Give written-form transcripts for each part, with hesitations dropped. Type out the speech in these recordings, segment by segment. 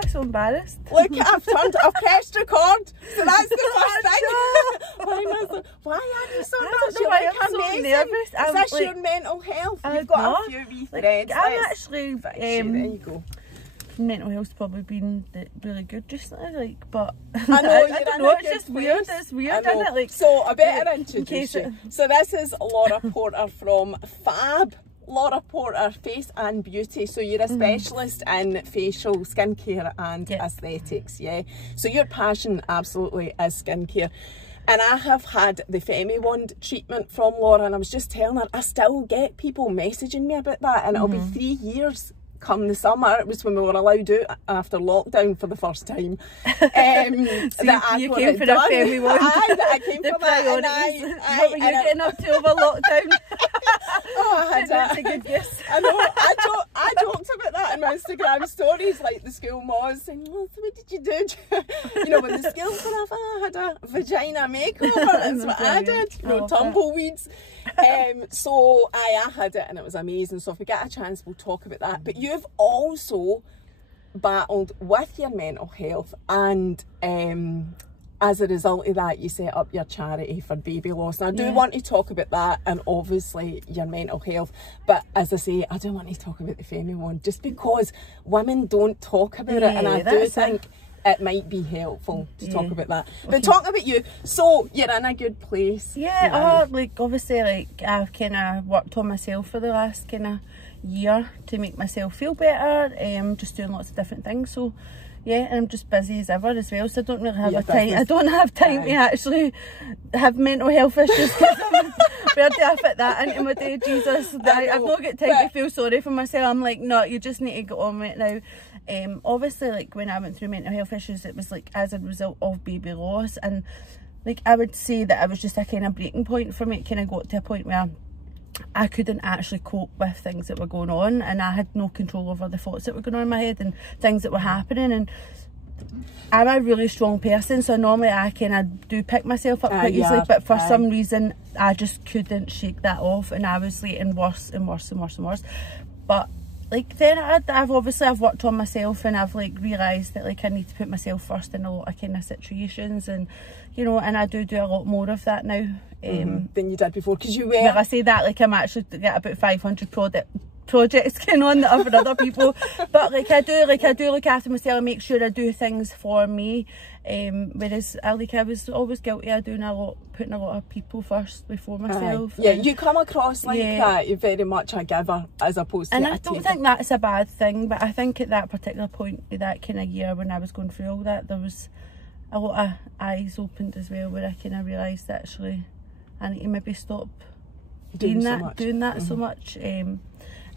ever so embarrassed. Look, I've pressed record, so that's the first thing. Why are you so nervous? You look amazing. Nervous. Is this your mental health? You've got a few wee threads. I'm actually, there you go. Mental health's probably been really good just now, like, but I know, I don't know, it's just weird, it's weird, isn't it? Like, so I better introduce you. So this is Laura Porter from Fab. Laura Porter Face and Beauty. So you're a specialist in facial skincare and aesthetics, yeah? So your passion absolutely is skincare. And I have had the FemiWand treatment from Laura, and I was just telling her, I still get people messaging me about that, and it'll be 3 years come the summer. It was when we were allowed out after lockdown for the first time. So you came for the FemiWand. I came for that. What were you getting up to over lockdown? I had a good guess. I know. I joked about that in my Instagram stories, like the school moths saying, "Well, what did you do?" You know, when the school put off, I had a vagina makeover. That's what I did. You know, tumbleweeds. So I had it, and it was amazing. So if we get a chance, we'll talk about that. But you've also battled with your mental health, and as a result of that, you set up your charity for baby loss. And I do want to talk about that, and obviously your mental health. But as I say, I do want to talk about the FemiWand, just because women don't talk about it, and I do think it might be helpful to talk about that. But talking about you, so you're in a good place. Yeah, like obviously, like I've kind of worked on myself for the last kind of year to make myself feel better. Just doing lots of different things. So yeah, and I'm just busy as ever as well, so I don't really have time. I don't have time to actually have mental health issues, because I'm where do I fit that into my day? Jesus, I've not got time to feel sorry for myself. I'm like, no, you just need to get on with it now. Obviously, like when I went through mental health issues, it was like as a result of baby loss, and like I would say that it was just a kind of breaking point for me. It kind of got to a point where I couldn't actually cope with things that were going on, and I had no control over the thoughts that were going on in my head and things that were happening. And I'm a really strong person, so normally I kind of do pick myself up quite easily, but for some reason I just couldn't shake that off, and I was getting worse and worse and worse and worse. But like then I've worked on myself, and I've like realised that like I need to put myself first in a lot of kind of situations, and you know, and I do a lot more of that now than you did before, because you were. Well, I say that like I'm actually get about 500 projects going on that are for other people, but like I do look after myself and make sure I do things for me. Whereas I was always guilty of doing putting a lot of people first before myself. Yeah, you come across like that. You're very much a giver as opposed to and I don't think that's a bad thing, but I think at that particular point, that kind of year when I was going through all that, there was a lot of eyes opened as well, where I kind of realised that actually I need to maybe stop doing that so much.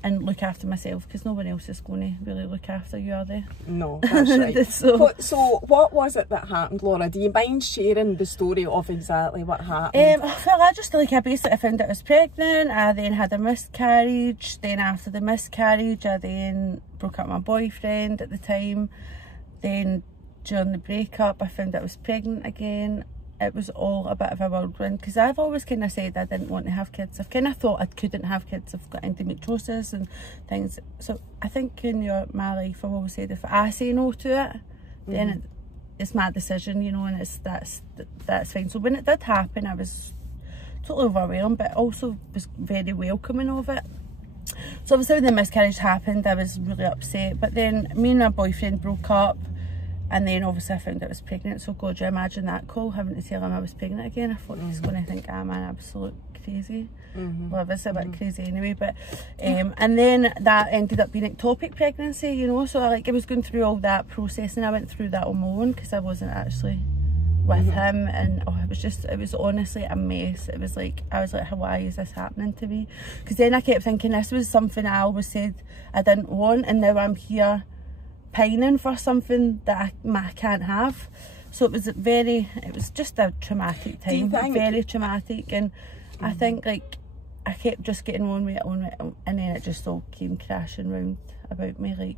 And look after myself, because no one else is going to really look after you, are they? No, that's right. So what was it that happened, Laura? Do you mind sharing the story of exactly what happened? Well, I basically found out I was pregnant. I then had a miscarriage. Then after the miscarriage, I then broke up with my boyfriend at the time. Then during the breakup, I found out I was pregnant again. It was all a bit of a whirlwind, because I've always kind of said I didn't want to have kids. I've kind of thought I couldn't have kids. I've got endometriosis and things. So I think in my life I've always said if I say no to it, then it's my decision, you know, and that's fine. So when it did happen, I was totally overwhelmed, but also was very welcoming of it. So obviously when the miscarriage happened, I was really upset. But then me and my boyfriend broke up. And then obviously I found out I was pregnant. So God, you imagine that call, having to tell him I was pregnant again. I thought he's going to think I'm an absolute crazy. Well, it's a bit crazy anyway. But and then that ended up being ectopic pregnancy, you know. So I was going through all that process, and I went through that on my own, because I wasn't actually with him. And it was honestly a mess. It was like, I was like, why is this happening to me? Because then I kept thinking this was something I always said I didn't want, and now I'm here pining for something that I can't have. So it was just a traumatic time, very traumatic. And I think like I kept just getting on with it, and then it just all came crashing round about me. Like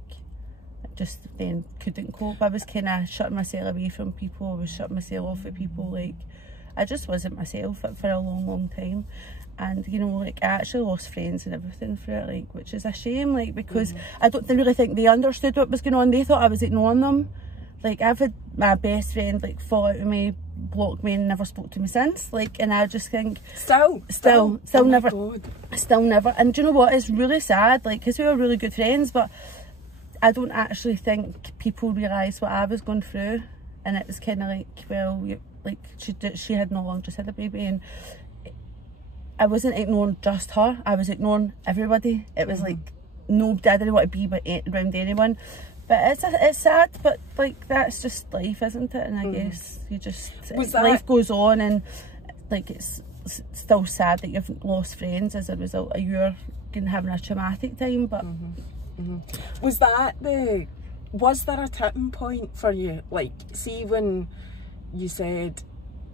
I just then couldn't cope. I was kind of shutting myself away from people. I was shutting myself off at people. Like I just wasn't myself for a long time. and you know, like I actually lost friends and everything for it, like, which is a shame, like, because I don't really think they understood what was going on. They thought I was ignoring them. Like, I've had my best friend like fall out with me, block me, and never spoke to me since, like, and I just think still oh never still never. And do you know what, it's really sad, like, because we were really good friends, but I don't actually think people realise what I was going through. And it was kind of like, well, like, she had no long just had a baby, and I wasn't ignoring just her, I was ignoring everybody. It was like, nobody, I didn't want to be around anyone. But it's sad, but like, that's just life, isn't it? And I guess you just, life goes on, and like, it's still sad that you've lost friends as a result of you having a traumatic time. But was there a tipping point for you? Like, see, when you said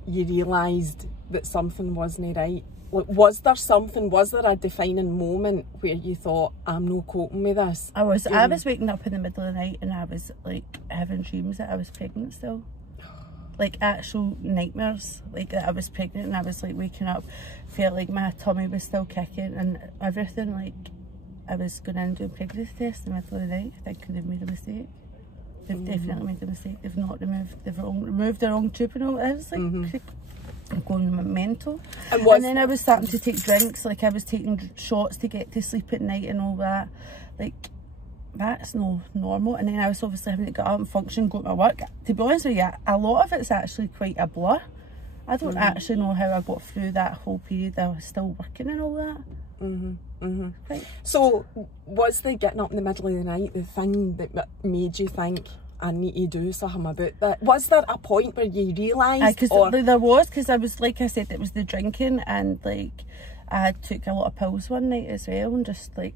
you realised that something wasn't right, like, was there a defining moment where you thought, I'm not coping with this? I was waking up in the middle of the night, and I was like having dreams that I was pregnant still. Like, actual nightmares, like that I was pregnant, and I was like waking up, felt like my tummy was still kicking and everything. Like, I was going in and doing a pregnancy test in the middle of the night. I think they've made a mistake. They've definitely made a mistake. They've not removed the wrong tube and all. I was like, I'm going mental. And then I was starting to take drinks, like I was taking shots to get to sleep at night and all that. Like, that's no normal. And then I was obviously having to get up and function, go to my work. To be honest with you, a lot of it's actually quite a blur. I don't actually know how I got through that whole period. I was still working and all that. So was the getting up in the middle of the night the thing that made you think, I need to do something about that? Was there a point where you realised? There was, because I was, like I said, it was the drinking, and like I took a lot of pills one night as well, and just like...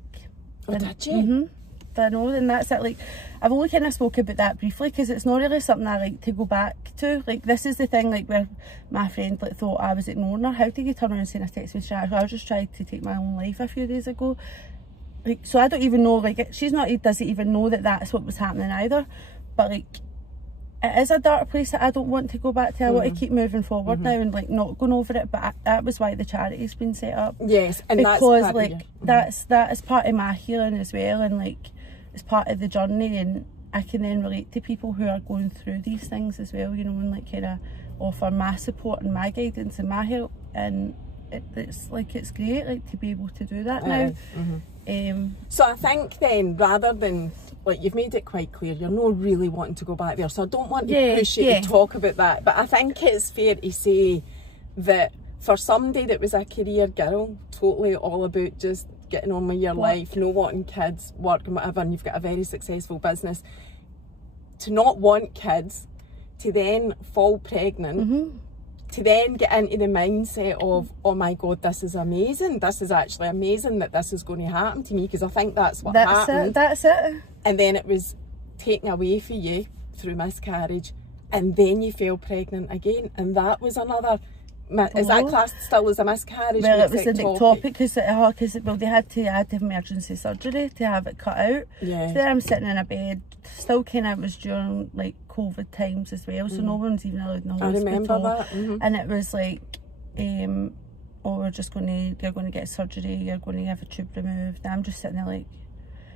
Oh, did you? I know, and that's it. Like, I've only kind of spoke about that briefly, because it's not really something I like to go back to. Like, this is the thing, like, where my friend like thought I was ignoring her. How did you turn around and say I text me? I just tried to take my own life a few days ago. Like, so I don't even know, like, doesn't even know that that's what was happening either. But like, it is a dark place that I don't want to go back to. I want to keep moving forward now, and like not going over it. But that was why the charity's been set up. Yes, and because that is part of my healing as well, and like, it's part of the journey, and I can then relate to people who are going through these things as well, you know, and like kind of offer my support and my guidance and my help. And it's like, it's great, like, to be able to do that now. So I think then, rather than, like, you've made it quite clear you're not really wanting to go back there, so I don't want to push you to talk about that, but I think it's fair to say that for somebody that was a career girl, totally all about just getting on with your life, no wanting kids, work and whatever, and you've got a very successful business, to not want kids, to then fall pregnant, to then get into the mindset of, oh my God, this is amazing, this is actually amazing that this is going to happen to me, because I think that's what happened. That's it. And then it was taken away from you through miscarriage, and then you fell pregnant again, and that was another... Is that classed still as a miscarriage? Well, it was an ectopic, because they had to add emergency surgery to have it cut out. So there I'm sitting in a bed, still kind of was during like COVID times as well, so no one's even allowed in the hospital. I remember that. And it was like, oh, you're going to get surgery, you're going to have a tube removed. And I'm just sitting there like,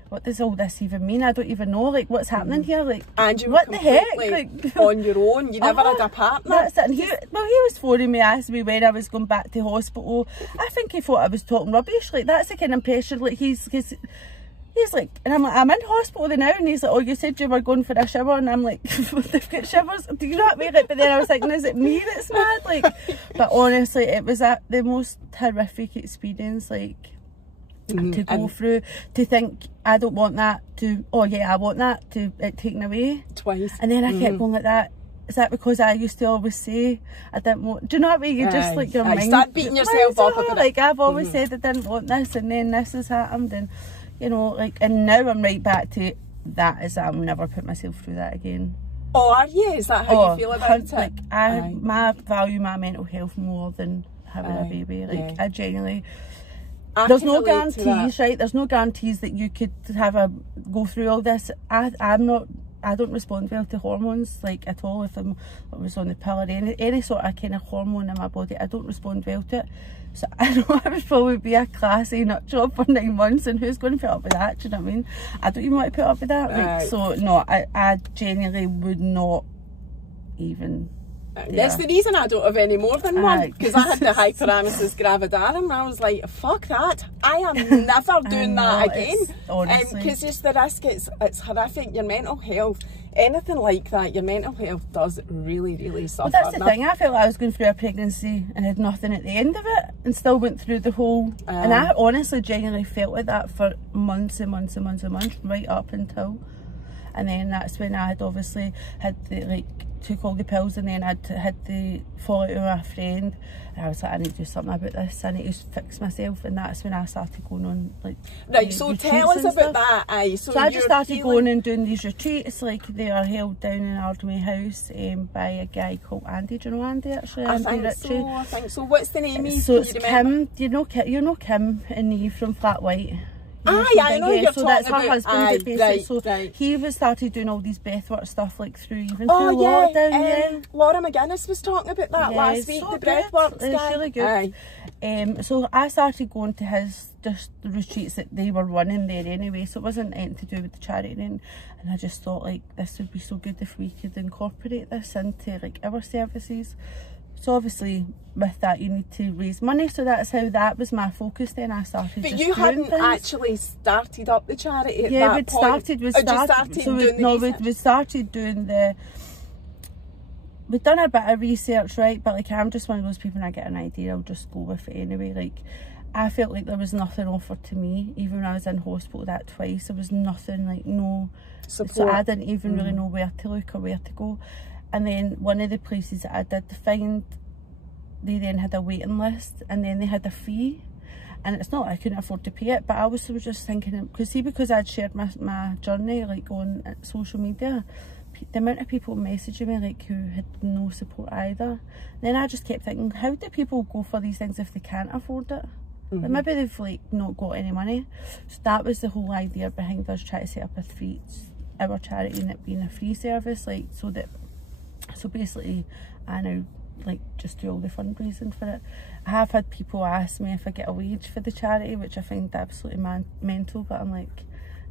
what does all this even mean? I don't even know, like, what's happening here, like, and you what the heck, like, on your own, you never had a partner. That's it. And he was phoning me, asking me when I was going back to hospital. I think he thought I was talking rubbish, like, that's the kind of impression, like, he's like, and I'm like, I'm in hospital now, and he's like, oh, you said you were going for a shower, and I'm like, they've got showers, do you know what I mean? Like, but then I was thinking, is it me that's mad? Like, but honestly, it was the most horrific experience, like, to go through, to think, I don't want that, to, oh yeah, I want that, to it taken away. Twice. And then I kept going like that. Is that because I used to always say I didn't want, do you know what I mean? You just like, your mind, start beating yourself up about it. Like, I've always said I didn't want this, and then this has happened, and you know, like, and now I'm right back to that, is that I'll never put myself through that again. Oh, are you? Is that how you feel about it? Like, I value my mental health more than having a baby. Like, I genuinely... There's no guarantees, right? There's no guarantees that you could go through all this. I'm not I don't respond well to hormones, like, at all. If I was on the pill or any sort of kind of hormone in my body, I don't respond well to it. So I know I would probably be a classy nut job for 9 months, and who's going to put up with that? Do you know what I mean? I don't even want to put up with that. Like, so no, I genuinely would not even. That's the reason I don't have any more than one, because I had the hyperemesis gravidarum. I was like, fuck that, I am never doing that again. Because just the risk, it's horrific. Your mental health, anything like that, your mental health does really, really suffer. Well, that's the thing. I felt like I was going through a pregnancy and had nothing at the end of it, and still went through the whole. And I honestly, genuinely felt like that for months and months and months and months, right up until. And then that's when I had obviously had the, took all the pills, and then I'd had the fallout with my friend, and I was like, I need to do something about this, I need to fix myself. And that's when I started going on, like, right, so tell us about that. So I just started going and doing these retreats, like, they are held down in Ardmay House by a guy called Andy. Do you know Andy, actually? I think so. What's the name? So it's Kim. Do you know Kim and Eve from Flat White? I know you're so talking that's her about. husband, basically. Right. He was started doing all these breathwork stuff, like, through lockdown. Laura McGuinness was talking about that last week. So the breathwork guy. It's really good. So I started going to his just the retreats that they were running there anyway. So it wasn't anything to do with the charity, and I just thought, like, this would be so good if we could incorporate this into, like, our services. So obviously with that you need to raise money, so that's how that was my focus. Then I started. But you hadn't actually started up the charity at that point. We started doing the. We've done a bit of research, right? But, like, I'm just one of those people, when I get an idea, I'll just go with it anyway. Like, I felt like there was nothing offered to me, even when I was in hospital that twice. There was nothing, like, no support. So I didn't even really know where to look or where to go. And then one of the places that I did find, they then had a waiting list, and then they had a fee. And it's not like I couldn't afford to pay it, but I was just thinking, because I'd shared my journey, like, on social media, the amount of people messaging me, like, who had no support either. Then I just kept thinking, how do people go for these things if they can't afford it? Like, maybe they've, like, not got any money. So that was the whole idea behind us trying to set up our charity, and it being a free service, like, so basically I now, like, just do all the fundraising for it. I have had people ask me if I get a wage for the charity, which I find absolutely mental, but I'm like,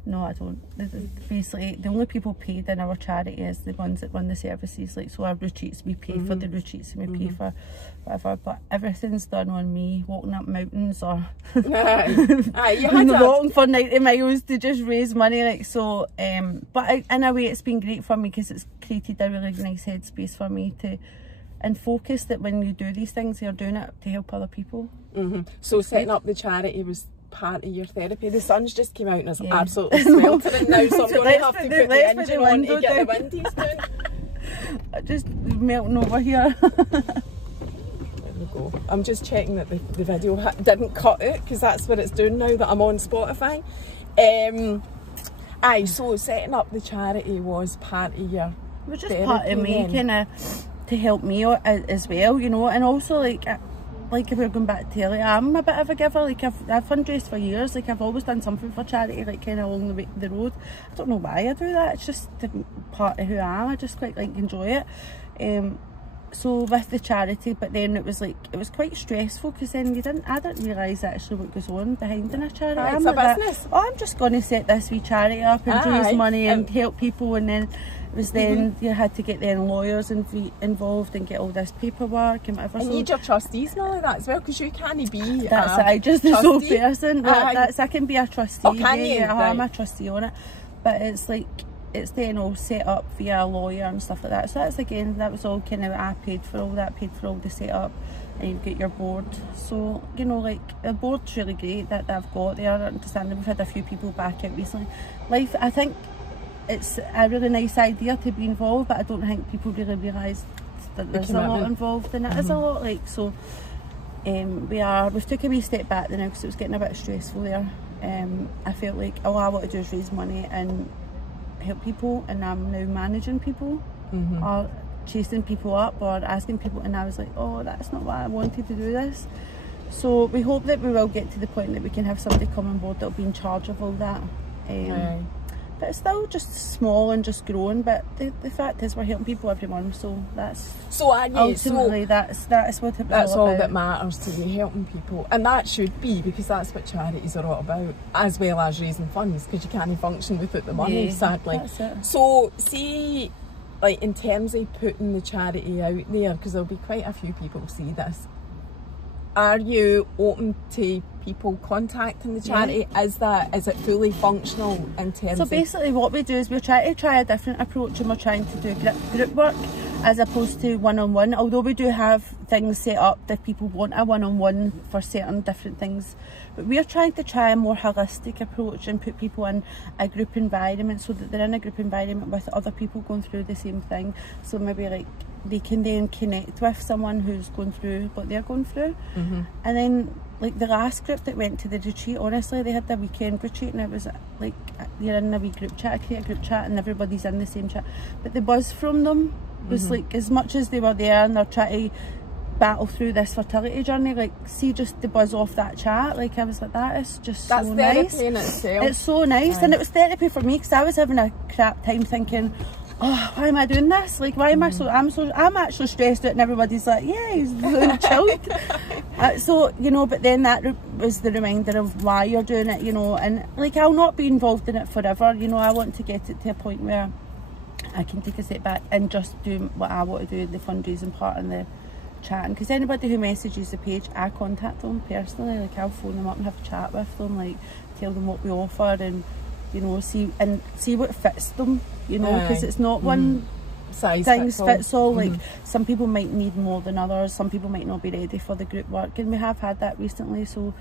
no, I don't. Basically the only people paid in our charity is the ones that run the services. Like, so our retreats, we pay for the retreats, and we pay for whatever, but everything's done on me, walking up mountains or walking for 90 miles to just raise money, like, so but in a way it's been great for me, because it's created a really nice headspace for me to, and focus that when you do these things, you're doing it to help other people. So setting up the charity was part of your therapy. The sun's just came out and it's absolutely sweltering now, so I'm going to have to put the engine on to get the windies down. I'm just melting over here. There we go. I'm just checking that the video didn't cut out, because that's what it's doing now that I'm on Spotify. So setting up the charity was part of your It was just part of me, kind of, to help me as well, you know. And also, like if we're going back to earlier, I'm a bit of a giver. Like, I've fundraised for years. Like, I've always done something for charity, like, kind of along the road. I don't know why I do that. It's just part of who I am. I just quite, like, enjoy it. So with the charity, but then it was quite stressful, because then I didn't realise actually what goes on behind in a charity. It's a business. I'm just going to set this wee charity up and raise money and help people, and then it was then you had to get then lawyers involved and get all this paperwork and whatever. And you need your trustees and all of that as well, because you can't be just the sole person. I can be a trustee. Oh, can you? I'm a trustee on it, but it's like, it's then all set up via a lawyer and stuff like that. So that's, again, that was all kind of, I paid for all that, paid for all the setup, and you get your board. So, you know, like, the board's really great that I've got there. I understand that we've had a few people back out recently. I think it's a really nice idea to be involved, but I don't think people really realise that there's a lot involved in it. It's a lot, like, so we've took a wee step back now, because it was getting a bit stressful there. I felt like all I want to do is raise money and help people, and I'm now managing people or chasing people up or asking people, and I was like, oh, that's not why I wanted to do this. So we hope that we will get to the point that we can have somebody come on board that'll be in charge of all that. but it's still just small and just growing. But the fact is, we're helping people every month, so that's ultimately that's what that's all that matters to you, helping people, and that should be, because that's what charities are all about, as well as raising funds, because you can't function without the money, sadly. That's it. So see, like in terms of putting the charity out there, because there'll be quite a few people who see this, are you open to people contacting the charity? Is it fully functional in terms So basically what we do is we're trying to try a different approach, and we're trying to do group work as opposed to one-on-one, although we do have things set up that people want a one-on-one for certain different things, but we're trying to try a more holistic approach and put people in a group environment, so that they're in a group environment with other people going through the same thing, so maybe like they can then connect with someone who's going through what they're going through. And then like the last group that went to the retreat, honestly, they had a weekend retreat, and it was like you're in a wee group chat, create a group chat, and everybody's in the same chat, but the buzz from them was like, as much as they were there and they're trying to battle through this fertility journey, like see just the buzz off that chat, like I was like, that is just so nice. Therapy in itself. It's so nice. And it was therapy for me, because I was having a crap time thinking, oh, why am I doing this? Like, why am I I'm actually stressed out, and everybody's like, yeah, he's really chilled. So, you know, but then that was the reminder of why you're doing it, you know, and like, I'll not be involved in it forever, you know, I want to get it to a point where I can take a step back and just do what I want to do, the fundraising part and the chatting, because anybody who messages the page, I contact them personally, like I'll phone them up and have a chat with them, like tell them what we offer, and you know, see what fits them, you know, because it's not one size fits all. Like some people might need more than others, some people might not be ready for the group work, and we have had that recently, so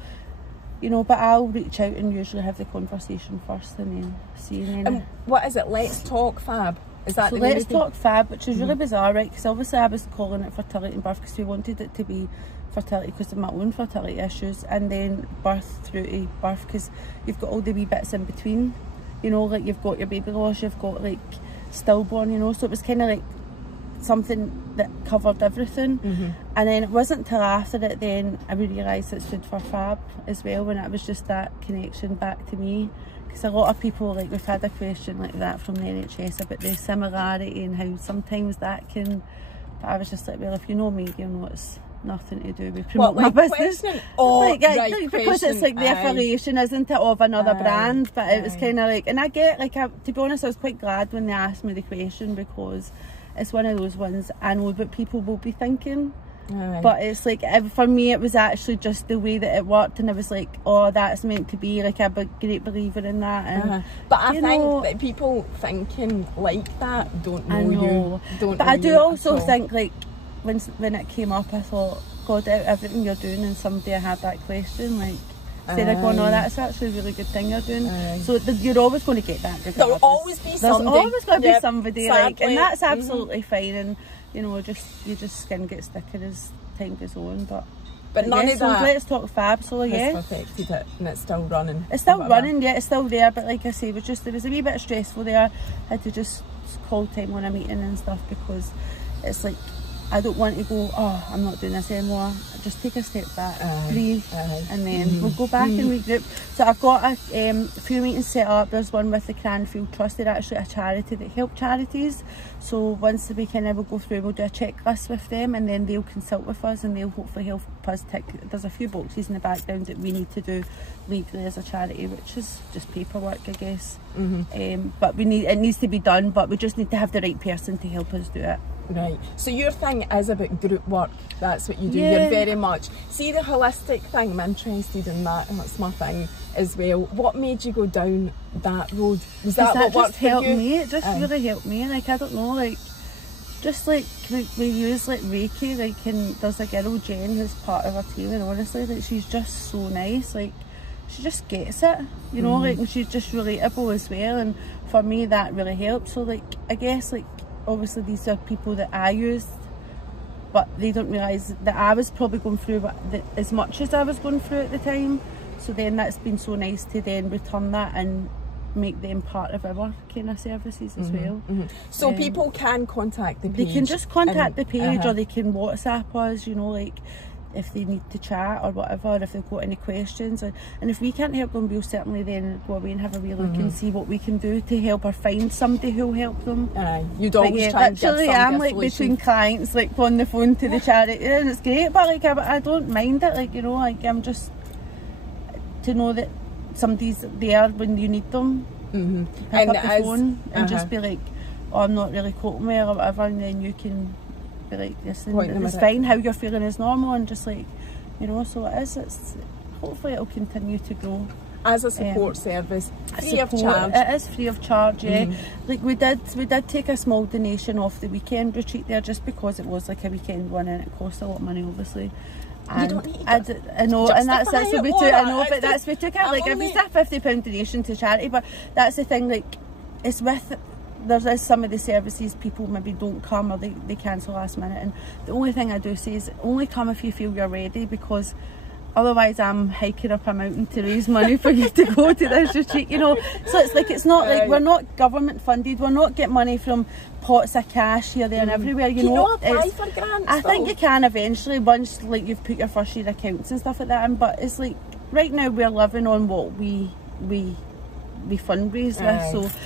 you know, but I'll reach out and usually have the conversation first and then see. And what is it, Let's Talk Fab? Is that so the Let's Talk Fab, which is really bizarre, right? Because obviously I was calling it fertility and birth because we wanted it to be fertility because of my own fertility issues, and then birth through to birth because you've got all the wee bits in between, you know, like you've got your baby loss, you've got like stillborn, you know, so it was kind of like something that covered everything. And then it wasn't till after it then I realised it stood for Fab as well, and it was just that connection back to me. Because a lot of people, like we've had a question like that from the NHS about the similarity and how sometimes that can, but I was just like, well, if you know me, you'll know it's nothing to do with promoting my business. Because it's like the affiliation, isn't it, of another brand, but it was kind of like, and I get like, to be honest, I was quite glad when they asked me the question, because it's one of those ones I know what people will be thinking. But it's like, for me it was actually just the way that it worked, and I was like, oh, that's meant to be, like I'm a great believer in that. And but I think that people thinking like that don't know you. But I do also think, like when it came up, I thought, God, out everything you're doing, and somebody had that question, like instead of going, oh, that's actually a really good thing you're doing. So you're always going to get that. There'll always be somebody. There's always going to be somebody, like, and that's absolutely fine. And you know, you just skin gets thicker as time goes on. But none of that. Let's Talk Fab. So yeah, perfected it, and it's still running. It's still running, yeah, it's still there. But like I say, there was a wee bit stressful there. I had to just call time on a meeting and stuff, because it's like, I don't want to go, oh, I'm not doing this anymore. Just take a step back, breathe, and then we'll go back and regroup. So I've got a few meetings set up. There's one with the Cranfield Trust. They're actually a charity that help charities. So once we will go through, we'll do a checklist with them, and then they'll consult with us, and they'll hopefully help us tick. There's a few boxes in the background that we need to do legally as a charity, which is just paperwork, I guess. But it needs to be done, but we just need to have the right person to help us do it. Right, so your thing is about group work, that's what you do. You're very much, see the holistic thing, I'm interested in that, and that's my thing as well. What made you go down that road? Was that what worked for you? Helped me, it just really helped me, like I don't know, like just like we use like Reiki, like, and there's a girl, Jen, who's part of our team, and honestly, like she's just so nice, like she just gets it, you know, like, and she's just relatable as well, and for me that really helped. So like, I guess, like, obviously these are people that I used, but they don't realise that I was probably going through as much as I was going through at the time. So then that's been so nice to then return that and make them part of our kind of services as well. So people can contact the page? They can just contact the page, or they can WhatsApp us, you know, like if they need to chat or whatever, or if they've got any questions, and if we can't help them, we'll certainly then go away and have a wee look and see what we can do to help or find somebody who'll help them. You'd always try and give somebody I'm a like solution. between clients, like on the phone to the charity, and it's great, but like I don't mind it, like, you know, like I'm just to know that somebody's there when you need them. Pick up the phone and just be like, oh, I'm not really coping well or whatever, and then you can be like, listen, it's fine, how you're feeling is normal, and just like, you know, so it's hopefully it'll continue to grow as a support service, free of charge. It is free of charge, yeah. Like we did take a small donation off the weekend retreat there, just because it was like a weekend one and it cost a lot of money, obviously. And you don't need to I know, and that's what we took. I know, but that's we took it. Like it was a £50 donation to charity, but that's the thing. Like it's with. There's some of the services people maybe don't come, or they cancel last minute, and the only thing I do say is only come if you feel you're ready, because otherwise I'm hiking up a mountain to raise money for you to go to this retreat, you know. So it's like, it's not like we're not government funded, we're not getting money from pots of cash here, there and everywhere, you know. Can you apply for grants? I think you can eventually, once like you've put your first year accounts and stuff like that in, but it's like right now we're living on what we fundraise with, so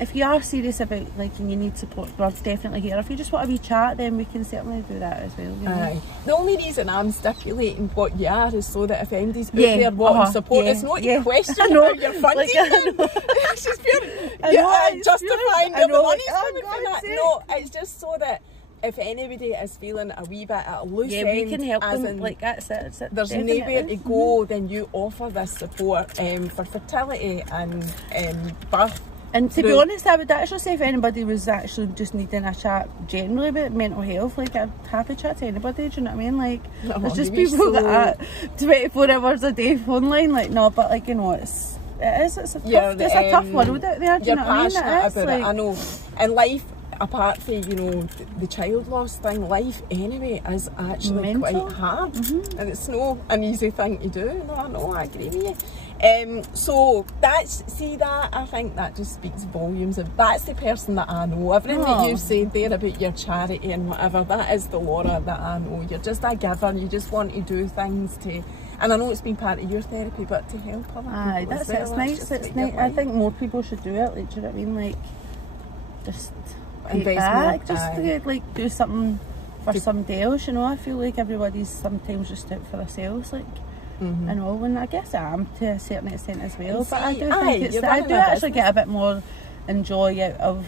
if you are serious about like and you need support, we're definitely here. If you just want a wee chat, then we can certainly do that as well, you know? The only reason I'm stipulating what you are is so that if anybody's out there wanting support, it's not a question about your funding. It's just pure justifying where the money's coming from that. No, it's just so that if anybody is feeling a wee bit at a loose end, we can help them. Like that's it. There's nowhere to go, then you offer this support for fertility and birth. And to be honest, I would actually say if anybody was actually just needing a chat generally about mental health, like I'd happy chat to anybody, do you know what I mean? Like there's just people that are 24 hours a day phone line, like no, but like, you know, it's a tough world out there, do you know what I mean? About it, I know. And life, apart from, you know, the child loss thing, life anyway is actually quite hard, and it's no an easy thing to do. No, I agree with you. So I think that just speaks volumes of, that's the person that I know. Everything that you said there about your charity and whatever, that is the Laura that I know. You're just a giver, you just want to do things to, and I know it's been part of your therapy, but to help other people. That's it, it's nice, it's nice. I think more people should do it, like, do you know what I mean? Like, just pay back, just like do something for somebody else, you know. I feel like everybody's sometimes just out for themselves, like, and all, and I guess I am to a certain extent as well, but I do think I do actually get a bit more enjoy out of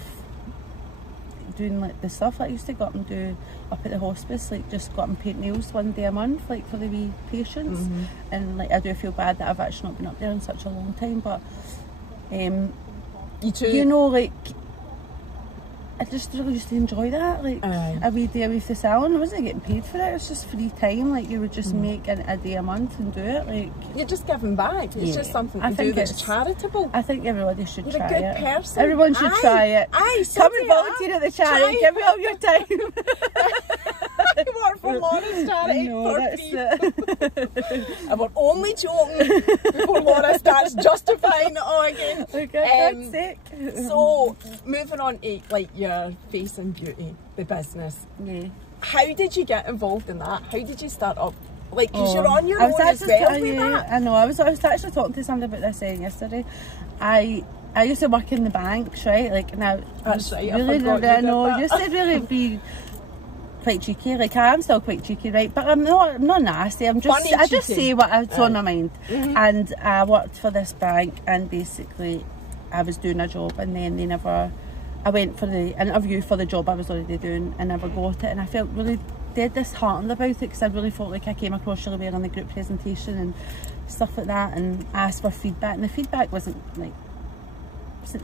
doing like the stuff that I used to go up and do up at the hospice, like just go up and paint nails one day a month, like for the wee patients, and like I do feel bad that I've actually not been up there in such a long time, but you know, like I just really used to enjoy that, like a wee day with the salon. I wasn't getting paid for it, it's just free time, like you would just make a day a month and do it, like you're just giving back. It's just something to do that's charitable. I think everybody should try it. You're a good person. Everyone should try it. Come and volunteer at the charity, give me all your time. Work for Laura's charity for free. And we're only joking before Laura starts justifying it all again. God's sake. So moving on to like your Face and Beauty, the business. How did you get involved in that? How did you start up? Like, because you're on your own as well with that. I know, I was actually talking to somebody about this yesterday. I used to work in the banks, right? Like, now, that's right, really, I know, used to really be quite cheeky. Like, I am still quite cheeky, right? But I'm not nasty. I just say what's on my mind. And I worked for this bank, and basically I was doing a job, and then I went for the interview for the job I was already doing and never got it, and I felt really dead disheartened about it, because I really felt like I came across really well on the group presentation and stuff like that, and asked for feedback, and the feedback wasn't anything,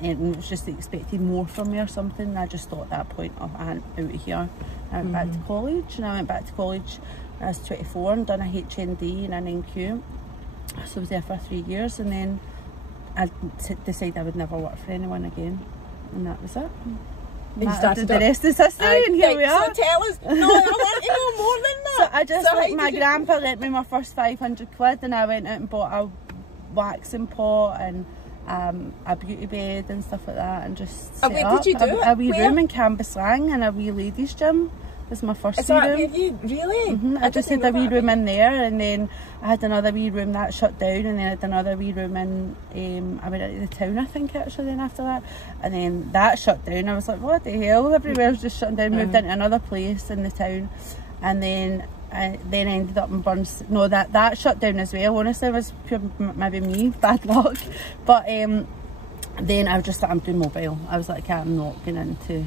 it was just they expected more from me or something. And I just thought at that point, oh, I'm out of here. I went back to college, and I went back to college when I was 24 and done a HND and an NQ, so I was there for 3 years, and then I decided I would never work for anyone again, and that was it. The rest is history, and here we are. So tell us, no, I want to know more than that. So I just, like, my grandpa lent me my first 500 quid, and I went out and bought a waxing pot and a beauty bed and stuff like that, and just set up did you do a wee room in Cambuslang and a wee ladies gym, This is my first Is wee that room. where you really? I just had a wee room in there, and then I had another wee room that shut down, and then I had another wee room in, I went into the town, I think, actually, then after that. And then that shut down. I was like, what the hell? Everywhere was just shutting down. Moved into another place in the town. And then I ended up in Burns. No, that shut down as well. Honestly, it was pure, maybe me, bad luck. But then I was just like, I'm doing mobile. I was like, I'm not going into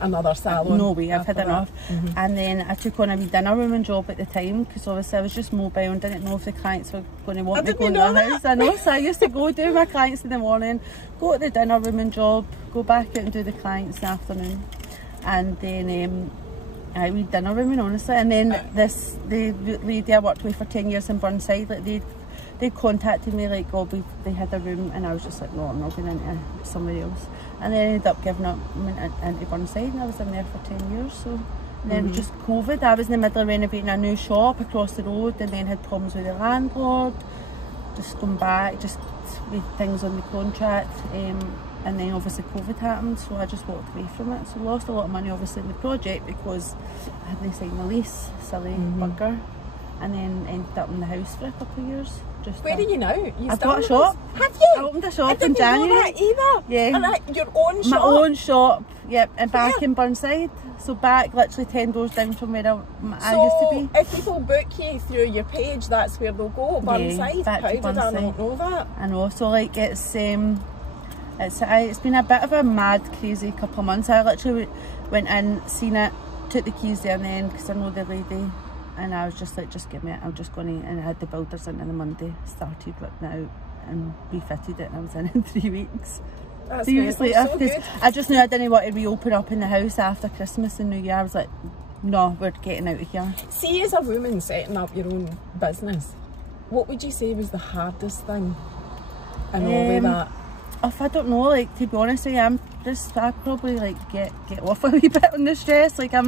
another salon. No way, I've had enough. And then I took on a wee dinner rooming job at the time, because obviously I was just mobile and didn't know if the clients were going to want me to go in their house. I know, so I used to go do my clients in the morning, go to the dinner rooming job, go back out and do the clients in the afternoon. And then I wee dinner rooming, honestly. And then the lady I worked with for 10 years in Burnside, like they contacted me like, oh, they had a room, and I was just like, no, I'm not going into somewhere else. And then I ended up giving up into Burnside, and I was in there for 10 years. So and then just COVID, I was in the middle of renovating a new shop across the road, and then had problems with the landlord, just going back, just with things on the contract, and then obviously COVID happened, so I just walked away from it. So lost a lot of money obviously in the project because I hadn't signed the lease, silly bugger. And then ended up in the house for a couple of years. Where are you now? I've got a shop. Have you? I opened a shop in January. I didn't know that either. Yeah. And that, your own shop? My own shop, yep, and back in Burnside. So back literally 10 doors down from where I used to be. If people book you through your page, that's where they'll go, Burnside? Yeah, back How to did Burnside. I not know that? I know, so like it's been a bit of a mad, crazy couple of months. I literally went in, seen it, took the keys there and then, because I know the lady, and I was just like, just give me it, I'm just going to, and I had the builders in on the Monday, started ripping it out and refitted it, and I was in 3 weeks. That's 3 weeks later, so because I just knew I didn't want to reopen up in the house after Christmas and New Year. I was like, no, we're getting out of here. See, as a woman setting up your own business, what would you say was the hardest thing in all of that? I don't know, like, to be honest with you, I probably like get off a wee bit on the stress. Like, I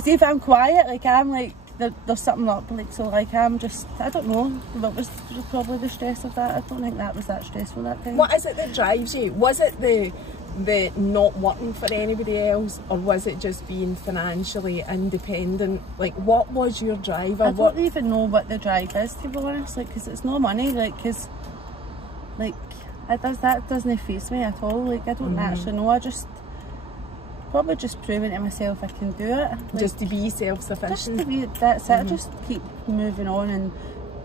see if I'm quiet, like I'm like, there's something up, like, so like I'm just, I don't know what was probably the stress of that. I don't think that was that stressful that time. What is it that drives you? Was it the not working for anybody else, or was it just being financially independent? Like, what was your driver? I don't even know what the drive is, to be honest, like, because it's no money, like, because like that doesn't face me at all. Like, I don't actually know. I just probably just proving to myself I can do it. Like, just to be self-sufficient. Just to be, that's it. Just keep moving on and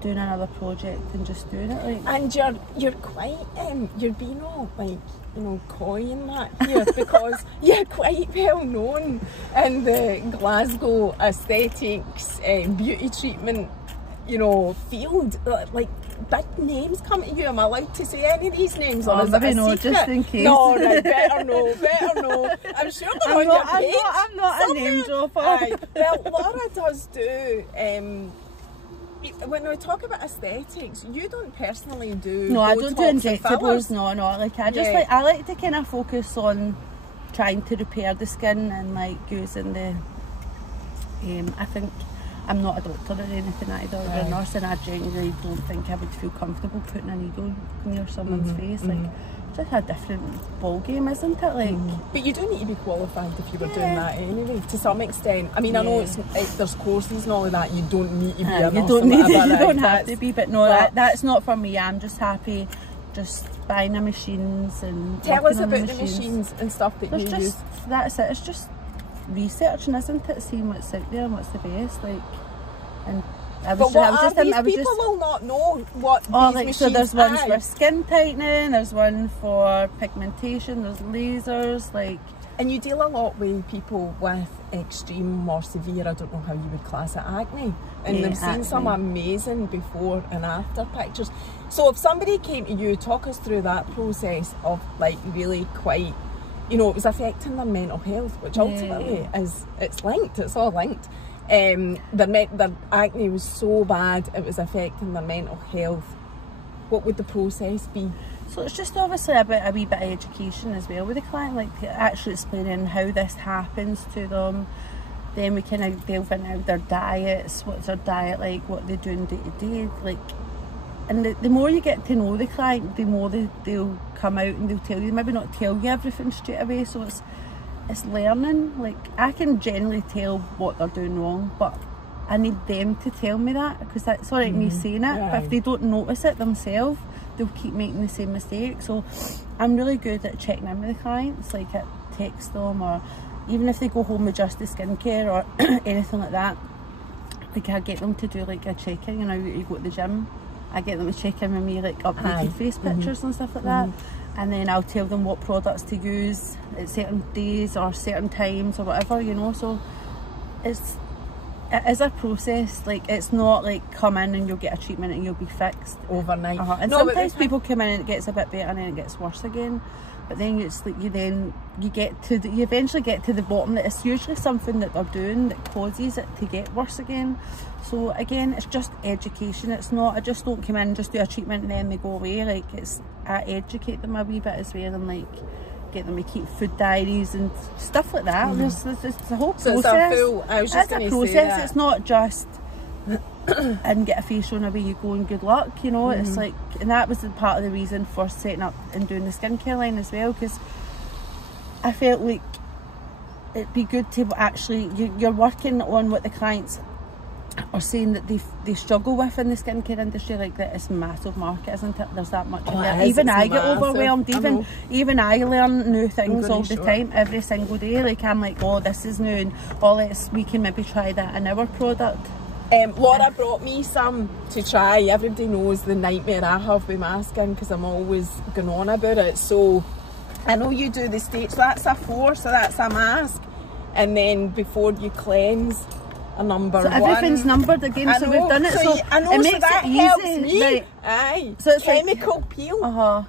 doing another project and just doing it. Like. And you're quite you're being all like, you know, coy in that here because you're quite well known in the Glasgow aesthetics, beauty treatment, you know, field. Like, big names come to you. Am I allowed to say any of these names? Or is it a secret? Just in case. No, right, better no. I'm sure they're on your page. I'm not a name dropper. Well, Laura does do, when we talk about aesthetics, you don't personally do No, I Botox don't do injectables, no. Like, I like to kind of focus on trying to repair the skin and like using the, I think, I'm not a doctor or anything either, or a nurse, and I genuinely don't think I would feel comfortable putting a needle near someone's face. Like, it's just a different ball game, isn't it? Like, but you do need to be qualified if you were doing that anyway, to some extent. I mean, I know there's courses and all of that. You don't need to be a nurse. You don't have to be, but no, that's not for me. I'm just happy just buying the machines and tell us about the machines and stuff that you use. That's it. It's just researching, isn't it? Seeing what's out there and what's the best, like. And people will not know what these machines so there's ones for skin tightening, there's one for pigmentation, there's lasers, like. And you deal a lot with people with extreme or severe, I don't know how you would class it, acne. And they've seen some amazing before and after pictures. So if somebody came to you, talk us through that process of like really quite, you know, it was affecting their mental health, which ultimately it's linked, it's all linked. Their acne was so bad it was affecting their mental health. What would the process be? So it's just obviously about a wee bit of education as well with the client, like actually explaining how this happens to them. Then we kind of delve into their diets, what's their diet like, what they're doing day to day, like. And the more you get to know the client, the more they'll come out and they'll tell you, maybe not tell you everything straight away. So it's learning. Like, I can generally tell what they're doing wrong, but I need them to tell me that, because that's all right me saying it, but if they don't notice it themselves, they'll keep making the same mistake. So I'm really good at checking in with the clients, like at text them, or even if they go home with just the skincare or anything like that, like I get them to do like a check-in. You know, you go to the gym, I get them to check in with me, like updated face pictures and stuff like that, and then I'll tell them what products to use at certain days or certain times or whatever, you know. So it is a process. Like, it's not like come in and you'll get a treatment and you'll be fixed overnight. And no, sometimes people come in and it gets a bit better and then it gets worse again. But then it's like you eventually get to the bottom that it's usually something that they're doing that causes it to get worse again. So again, it's just education. It's not, I just don't come in and just do a treatment and then they go away. Like, I educate them a wee bit as well, and like get them to keep food diaries and stuff like that. There's a whole process. It's a full, I was just going to say that. It's not just and get a face on, away you go and good luck, you know. It's like, and that was part of the reason for setting up and doing the skincare line as well, because I felt like it'd be good to actually, you're working on what the clients are saying that they struggle with in the skincare industry. Like, that it's a massive market, isn't it? There's that much in there. Even I get overwhelmed. Even I learn new things all the time, every single day. Like, I'm like, oh, this is new, and we can maybe try that in our product. Laura brought me some to try. Everybody knows the nightmare I have with my skin, because I'm always going on about it. So I know you do the stage, so that's a 4, so that's a mask, and then before you cleanse, a number 1. Everything's numbered again, so we've done it. So I know, it makes so that it easy. helps me. Right. Aye. So it's chemical peel.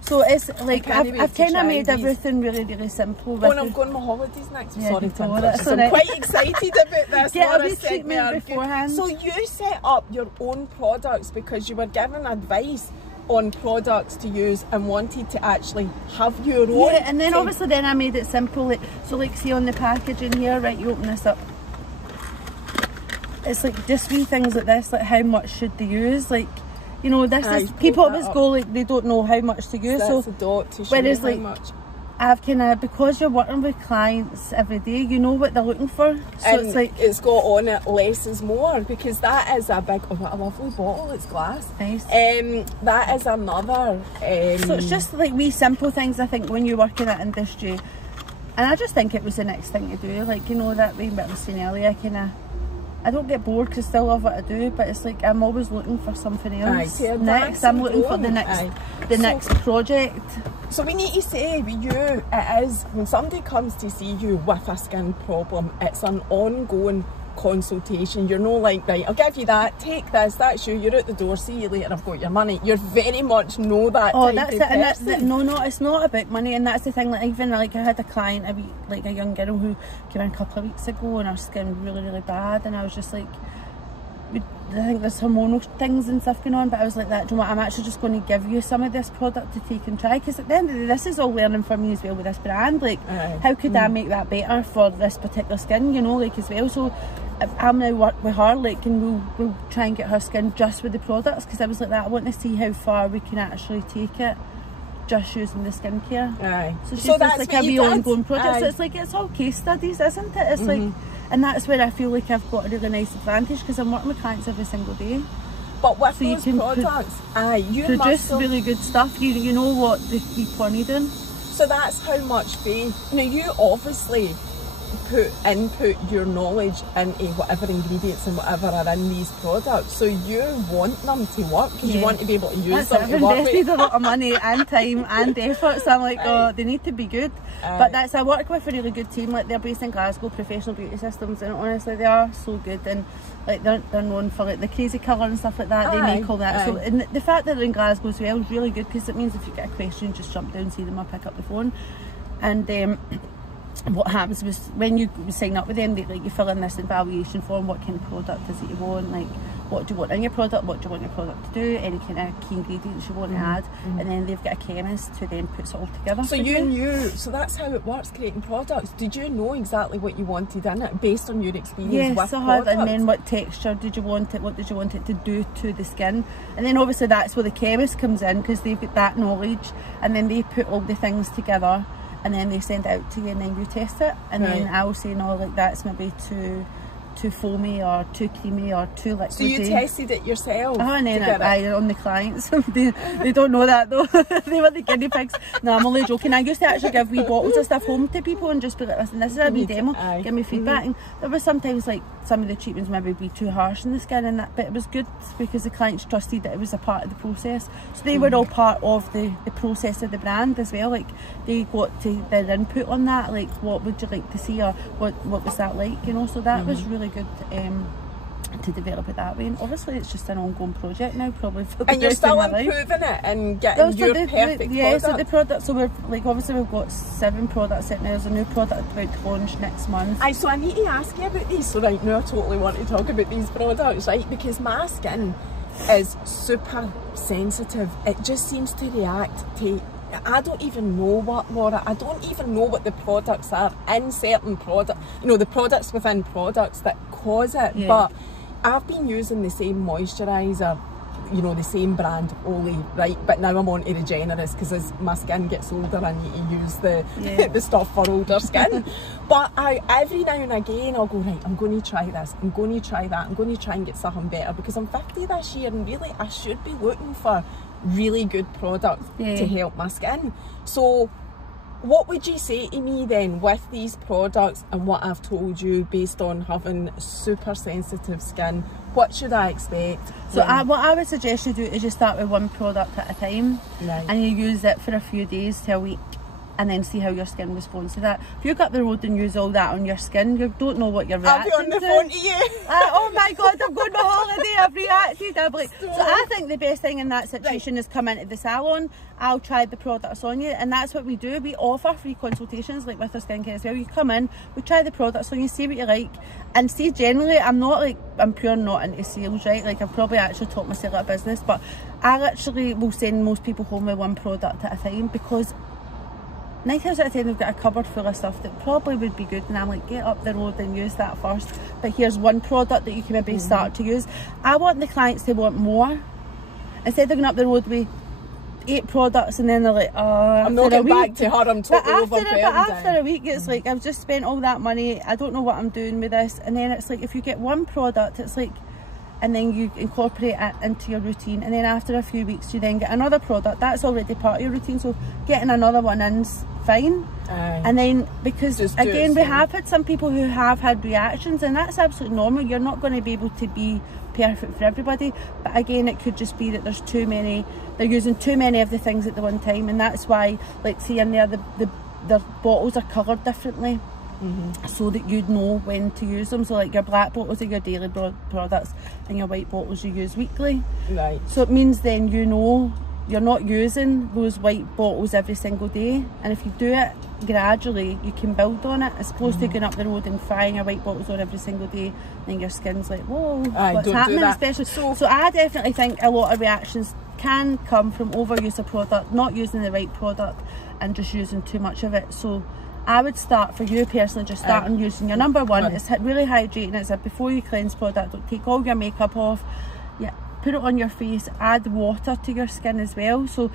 So it's like I've kind of made everything really, really simple. Oh, and I'm going on my holidays next. Yeah, sorry, I'm quite excited about this. Get a wee treatment beforehand. So you set up your own products because you were given advice on products to use and wanted to actually have your own. Yeah, and then obviously then I made it simple. Like, so like, see on the packaging here, right, you open this up. It's like just wee things like this, like how much should they use, like, you know, this is, people always go like they don't know how much to use. So so a dot to show whereas how like much. I've kind of, because you're working with clients every day, you know what they're looking for. So and it's like, it's got on it less is more, because that is a big, oh, what a lovely bottle, it's glass. Nice. That is another. So it's just like wee simple things, I think, when you work in that industry. And I just think it was the next thing to do. Like, you know, that way I was saying earlier, I don't get bored because I still love what I do, but it's like I'm always looking for something else next. I'm looking for the next project. So we need to say with you, it is, when somebody comes to see you with a skin problem, it's an ongoing consultation. You're no like, right, I'll give you that, take this, that's you, you're out the door, see you later, I've got your money. You're very much know that type that's of it. And person. No, it's not about money, and that's the thing. Like, even like I had a client, a young girl who came in a couple of weeks ago, and her skin was really, really bad, and I was just like, I think there's hormonal things and stuff going on, but I was like, that, do you know what, I'm actually just going to give you some of this product to take and try, because at the end of the day, this is all learning for me as well with this brand. Like, how could I make that better for this particular skin, you know, like, as well. So I'm now work with her, like, and we'll try and get her skin just with the products, because I was like that, I want to see how far we can actually take it just using the skincare. So she's just like a wee ongoing project. So it's like, it's all case studies, isn't it? It's like, and that's where I feel like I've got a really nice advantage, because I'm working with clients every single day. But with those products, you produce really good stuff. You know what the people are needing. So that's how much faith. Now, you obviously input your knowledge into whatever ingredients and whatever are in these products, so you want them to work, because you want to be able to use them to work. I've invested a lot of money and time and effort, so I'm like, oh, they need to be good. But I work with a really good team. Like, they're based in Glasgow, Professional Beauty Systems, and honestly they are so good, and like they're known for like the crazy colour and stuff like that. They make all that. So, and the fact that they're in Glasgow as well is really good, because it means if you get a question, just jump down, see them, or pick up the phone. And what happens was, when you sign up with them, you fill in this evaluation form. What kind of product is it you want? Like, what do you want in your product? What do you want your product to do? Any kind of key ingredients you want to add? And then they've got a chemist who then puts it all together. So you knew, so that's how it works, creating products. Did you know exactly what you wanted in it based on your experience with I had. products? And then what texture did you want it? What did you want it to do to the skin? And then obviously that's where the chemist comes in, because they've got that knowledge, and then they put all the things together. and then they send it out to you and then you test it, and then I'll say no, like that's maybe too foamy or too creamy or too liquidy. So you tested it yourself? Oh, and then I on the clients. they don't know that though. They were the guinea pigs. No, I'm only joking. I used to actually give wee bottles of stuff home to people and just be like, listen, this is a wee demo, give me feedback. And there was sometimes like some of the treatments maybe be too harsh on the skin and that, but it was good because the clients trusted that it was a part of the process. So they were all part of the process of the brand as well. Like they got to their input on that, like what would you like to see, or what was that like, you know. So that was really good to develop it that way. And obviously it's just an ongoing project now, probably for the and you're rest still of my improving life. it and getting your perfect product. So the product, so we're like, obviously we've got 7 products out now. There's a new product about to launch next month. So I need to ask you about these. So right now I totally want to talk about these products, right? Because my skin is super sensitive. It just seems to react to, I don't even know what, Laura, I don't even know what the products are in certain products, you know, the products within products that cause it. But I've been using the same moisturiser, you know, the same brand Olay, right? But now I'm on to Regenerist because as my skin gets older I need to use the stuff for older skin. But every now and again I'll go, right, I'm going to try this, I'm going to try that, I'm going to try and get something better because I'm 50 this year and really I should be looking for really good products to help my skin. So what would you say to me then with these products and what I've told you based on having super sensitive skin? What should I expect? So what I would suggest you do is you start with 1 product at a time, and you use it for a few days to a week, and then see how your skin responds to that. If you go up the road and use all that on your skin, you don't know what you're reacting to. I'll be on the phone to you. Oh my God, I'm going on holiday, I've reacted. I'm like, so I think the best thing in that situation is come into the salon, I'll try the products on you, and that's what we do. We offer free consultations like with our skincare as well. You come in, we try the products on you, see what you like, and see, generally, I'm pure not into sales, right? Like I've probably actually taught myself a business, but I literally will send most people home with 1 product at a time because 9 times out of 10 they've got a cupboard full of stuff that probably would be good, and I'm like, get up the road and use that first, but here's 1 product that you can maybe start to use. I want the clients to want more instead of going up the road with 8 products and then they're like, I'm not getting back to her, I'm totally overwhelmed. But after a week it's like, I've just spent all that money, I don't know what I'm doing with this. And then it's like, if you get 1 product, it's like, and then you incorporate it into your routine, and then after a few weeks you then get another product that's already part of your routine, so getting another one in's fine. And then, because again we have had some people who have had reactions, and that's absolutely normal. You're not going to be able to be perfect for everybody, but again it could just be that there's too many, they're using too many of the things at the one time, and that's why, like see in there, the bottles are coloured differently. So that you'd know when to use them. So like your black bottles are your daily products and your white bottles you use weekly. Right. So it means then you know you're not using those white bottles every single day, and if you do it gradually you can build on it, as opposed to going up the road and trying your white bottles on every single day, and your skin's like, whoa, what's happening? Especially so I definitely think a lot of reactions can come from overuse of product, not using the right product, and just using too much of it. So I would start, for you personally, just starting using your number 1. It's really hydrating. It's a before you cleanse product. Don't take all your makeup off. Put it on your face. Add water to your skin as well. So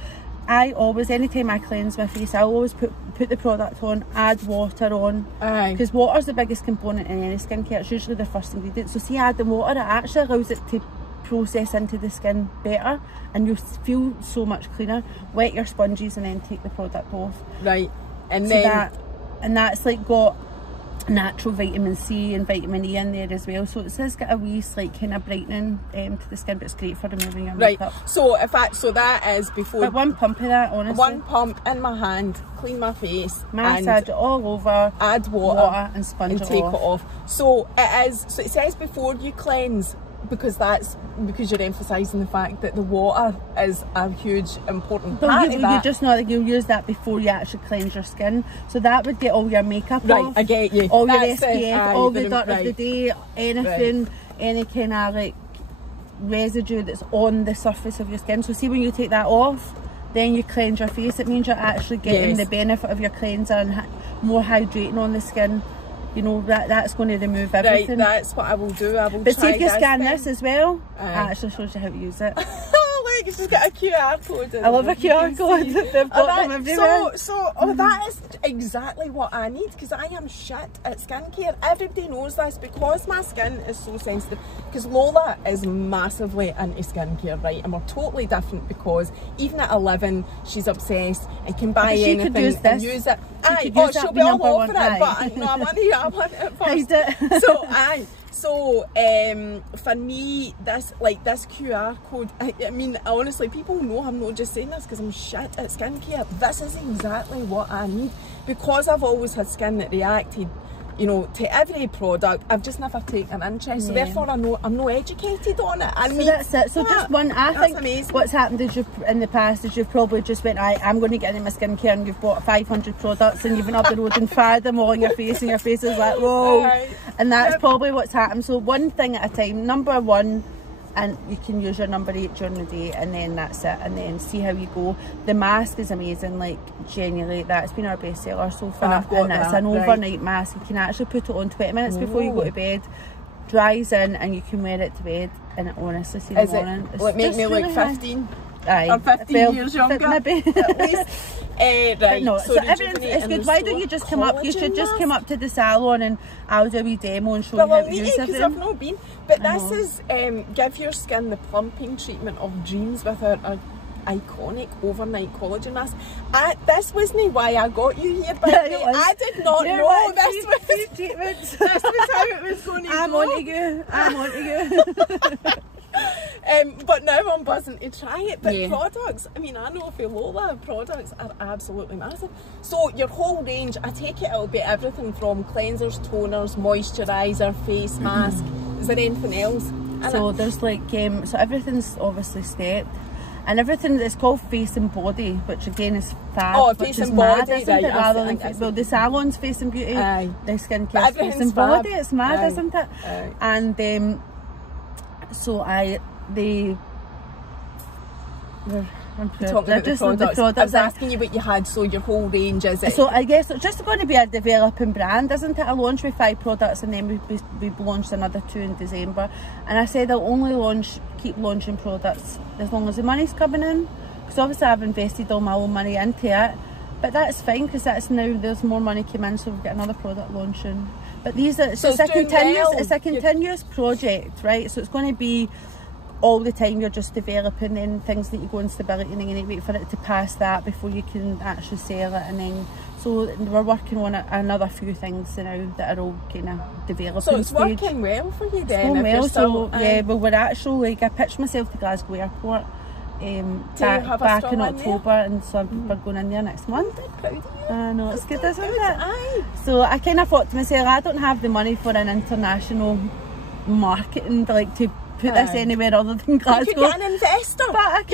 I always, anytime I cleanse my face, I always put the product on, add water on, because water's the biggest component in any skincare. It's usually the first ingredient. So see, adding water, it actually allows it to process into the skin better, and you'll feel so much cleaner. Wet your sponges and then take the product off. Right. And so then that's like got natural vitamin C and vitamin E in there as well, so it says got a wee slight kind of brightening to the skin, but it's great for removing your makeup. So that is before. But 1 pump of that, honestly. 1 pump in my hand, clean my face, massage it all over, add water and sponge it off. Take it off. So it is. So it says before you cleanse, because you're emphasising the fact that the water is a huge important part of that. You just know that you'll use that before you actually cleanse your skin, so that would get all your makeup off. Right, I get you. All your SPF, all the dirt of the day, anything, any kind of like residue that's on the surface of your skin. So see, when you take that off, then you cleanse your face, it means you're actually getting the benefit of your cleanser and more hydrating on the skin. You know, that's going to remove everything. Right, that's what I will do. I will. But see if you scan this as well, it actually shows you how to use it. like she's got a QR code. I love a QR code. They've got them everywhere. That is exactly what I need, because I am shit at skincare. Everybody knows this because my skin is so sensitive. Because Lola is massively into skincare, right? And we're totally different, because even at 11, she's obsessed and can buy anything and use it. She'll be all over it, but no, I want it first. So for me, this QR code, I mean, honestly, people know I'm not just saying this because I'm shit at skincare. This is exactly what I need, because I've always had skin that reacted, you know, to every product. I've just never taken an interest, so therefore I'm not educated on it. So that's it. So just one, I think amazing. What's happened is in the past is you've probably just went, I'm going to get into my skincare, and you've bought 500 products and you've been up the road and fired them all in your face, and your face is like, whoa. And that's probably what's happened. So one thing at a time, number one, and you can use your number 8 during the day, and then that's it, and then see how you go. The mask is amazing, like genuinely, that's been our best seller so far, and it's an overnight mask. You can actually put it on 20 minutes before you go to bed, dries in, and you can wear it to bed, and it honestly, see in the morning, will it make me look 15? Aye, or 15 years younger, maybe. At least. Right, no, so everything's good. Why don't you just come up? You should just come up to the salon and I'll do a wee demo and show you how to use it. Because I've not been. But this is give your skin the plumping treatment of dreams with our iconic overnight collagen mask. This wasn't why I got you here, but I did not know this was treatments. This was how it was going to go. I'm on to you. But now I'm buzzing to try it. But products, I mean, I know for Lola, products are absolutely massive. So your whole range, I take it it'll be everything from cleansers, toners, moisturiser, face mask. Is there anything else? So there's like, so everything's obviously stepped. And everything that's called face and body, which again is fab, which is mad, isn't it? Rather than, well, the salon's face and beauty, the skincare face and body, it's mad, isn't it? And so talking about the products. I was asking you what you had, so your whole range is it? So I guess it's just going to be a developing brand, isn't it? I launched with 5 products, and then we launched another 2 in December, and I said I'll only keep launching products as long as the money's coming in, because obviously I've invested all my own money into it, but that's fine, because that's now there's more money came in, so we've got another product launching. But these are it's a continuous project, right? So it's going to be all the time. You're just developing, then things need to go in stability, and then you need to wait for it to pass that before you can actually sell it. And then so we're working on another few things now that are all kind of developing. So it's working well for you then. It's going well. So yeah, well, we're actually, like, I pitched myself to Glasgow Airport back in October, and so we're going in there next month. I know, it's good, isn't it? So I kind of thought to myself, I don't have the money for an international marketing, like, to put this anywhere other than Glasgow. You could get an investor. But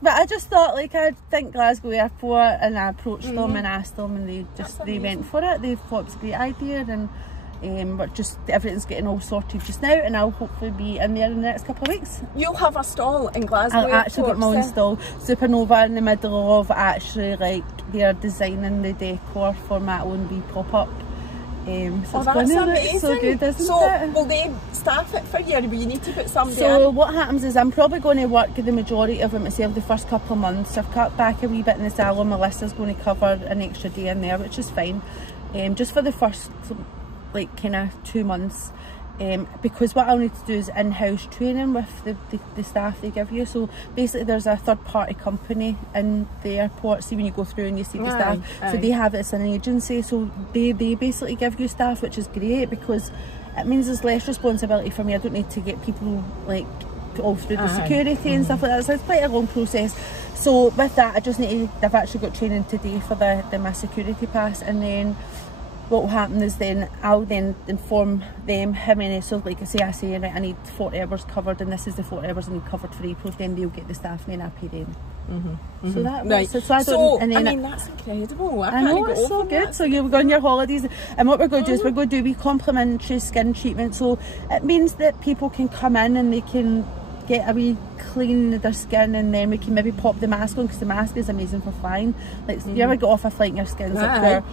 but I just thought, like, I'd think Glasgow Airport, and I approached them and asked them, and they went for it. They thought it was a great idea, and but just everything's getting all sorted just now, and I'll hopefully be in there in the next couple of weeks. You'll have a stall in Glasgow. I'll actually got my own stall, Supernova, in the middle of actually, like, they're designing the decor for my own wee pop-up. So it's that's going to amazing. Look so good, isn't so it? Will they staff it for you, or will you need to put somebody So in? what happens is I'm probably going to work the majority of it myself the first couple of months. I've cut back a wee bit in the salon. Melissa's going to cover an extra day in there, which is fine. Just for the first, like, kind of 2 months, because what I'll need to do is in-house training with the staff they give you. So basically there's a third-party company in the airport. See, when you go through and you see the staff, so they have it as an agency, so they basically give you staff, which is great, because it means there's less responsibility for me. I don't need to get people, like, all through the security and stuff like that, so it's quite a long process. So with that, I just need to, I've actually got training today for my security pass, and then what will happen is then I'll then inform them how many, so like I say right, I need 40 hours covered, and this is the 40 hours I need covered for April, then they'll get the staff, and then I pay them. So that right. So I mean, that's incredible. I know, it's so good. So you've got on your holidays, and what we're going to do is we're going to do wee complimentary skin treatment. So it means that people can come in and they can get a wee clean of their skin, and then we can maybe pop the mask on, because the mask is amazing for flying. Like, you ever get off a flight and your skin's like pure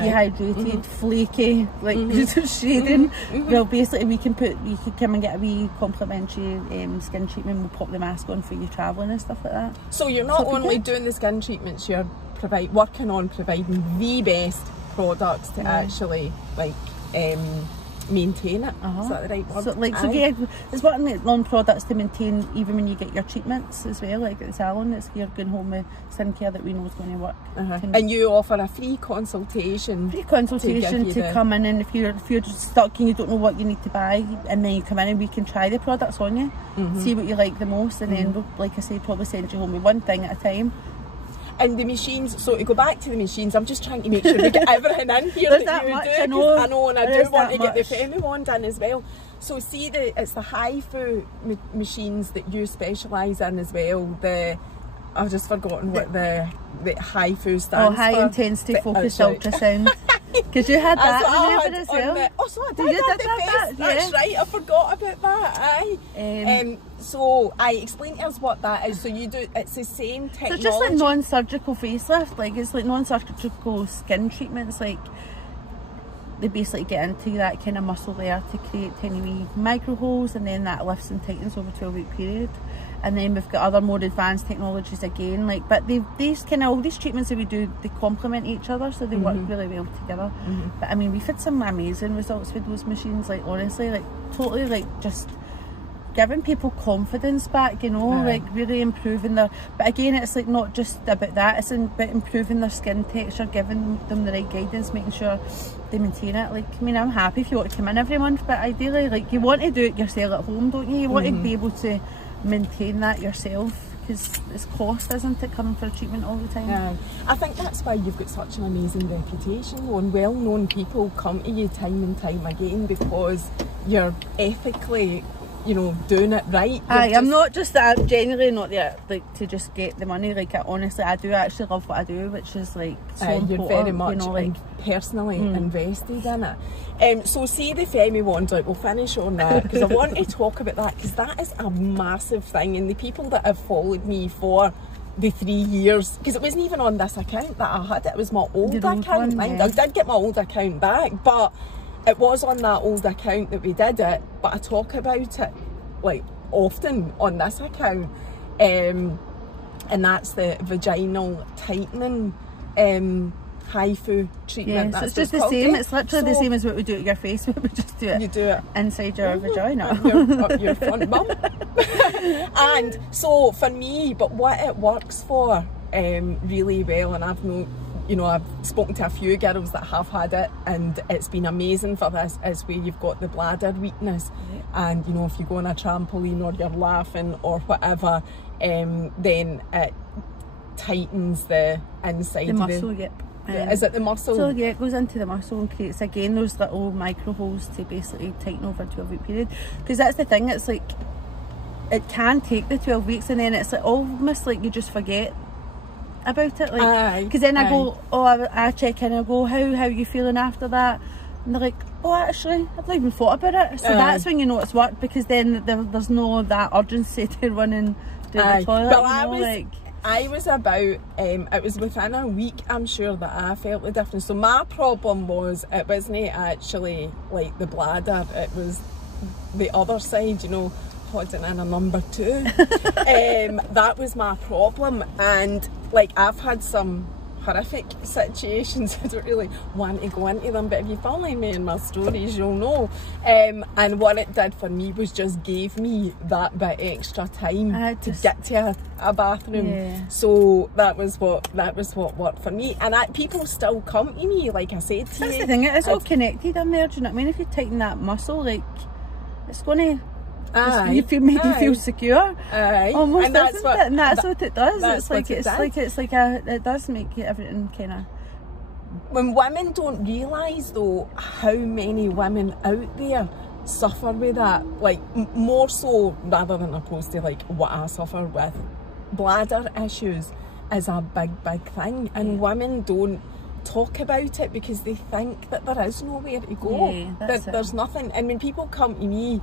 dehydrated, flaky, like shading. Well, basically you can come and get a wee complimentary skin treatment. We'll pop the mask on for you travelling and stuff like that. So you're not only doing the skin treatments, you're working on providing the best products to actually like maintain it. Is that the right word? So, like, so yeah, it's working on products to maintain even when you get your treatments as well, like at the salon. It's you're going home with skincare that we know is going to work. And you offer a free consultation. To come in, and if you're just stuck and you don't know what you need to buy, and then you come in and we can try the products on you, see what you like the most, and then we'll, like I say, probably send you home with one thing at a time. And the machines, so to go back to the machines, I'm just trying to make sure we get everything in here that you do. I know, and I do want to get the FemiWand in as well. So see, it's the HIFU machines that you specialise in as well. I've just forgotten what the HIFU stands for. Oh, high intensity focused ultrasound. Because you had that as well. So I did have the face. That's right, I forgot about that. So I explain to us what that is. So you do, it's the same technology. So it's just like non-surgical facelift, like it's like non-surgical skin treatments. Like they basically get into that kind of muscle layer to create tiny wee micro holes, and then that lifts and tightens over a 12-week period. And then we've got other more advanced technologies again, like, but all these treatments that we do, they complement each other, so they work really well together. But I mean, we've had some amazing results with those machines, like honestly, like totally, like just giving people confidence back, you know, like really improving their, but again, it's like not just about that, it's about improving their skin texture, giving them the right guidance, making sure they maintain it. Like, I mean, I'm happy if you want to come in every month, but ideally, like, you want to do it yourself at home, don't you? You want to be able to maintain that yourself, because it's cost, isn't it, coming for a treatment all the time? Yeah, I think that's why you've got such an amazing reputation, and well-known people come to you time and time again because you're ethically, you know, doing it right. I'm not just that, I'm genuinely not there like to just get the money. Like, honestly, I do actually love what I do, which is like so important. You're very much, you know, like personally invested in it. So see the FemiWand, like, we'll finish on that because I want to talk about that, because that is a massive thing, and the people that have followed me for the 3 years, because it wasn't even on this account that I had, it was my old account. I did get my old account back, but it was on that old account that we did it, but I talk about it like often on this account, and that's the vaginal tightening HIFU treatment. Yeah, so it's just the same. It's literally the same as what we do at your face, but we just do it. You do it inside your vagina, your front bum. And so for me, but what it works for really well, and I've spoken to a few girls that have had it, and it's been amazing for this, is where you've got the bladder weakness, and you know, if you go on a trampoline or you're laughing or whatever, then it tightens the inside of the muscle. Is it the muscle? So yeah, it goes into the muscle and creates again those little micro holes to basically tighten over a 12-week period. Because that's the thing, it's like it can take the 12 weeks, and then it's like almost like you just forget about it, like, because then I go, I check in, I go, how are you feeling after that? And they're like, oh, actually, I've not even thought about it. So that's when you know it's worked, because then there's no that urgency to run and do the toilet. Well, I was about, it was within a week, I'm sure, that I felt the difference. So my problem was, it wasn't actually like the bladder, it was the other side, you know, holding in a number 2. That was my problem, and like, I've had some horrific situations. I don't really want to go into them, but if you follow me in my stories, you'll know. And what it did for me was just gave me that bit extra time to get to a bathroom. So that was what worked for me, and people still come to me, like I said to you. That's the thing, it is all connected in there, do you know what I mean? If you tighten that muscle, like, it's going to make you feel secure. Almost, and that's what, and that's what it does. It does make everything kind of. When women don't realise though how many women out there suffer with that, like more so rather than opposed to like what I suffer with, bladder issues is a big thing, and women don't talk about it because they think that there is nowhere to go, that there's nothing. And when people come to me,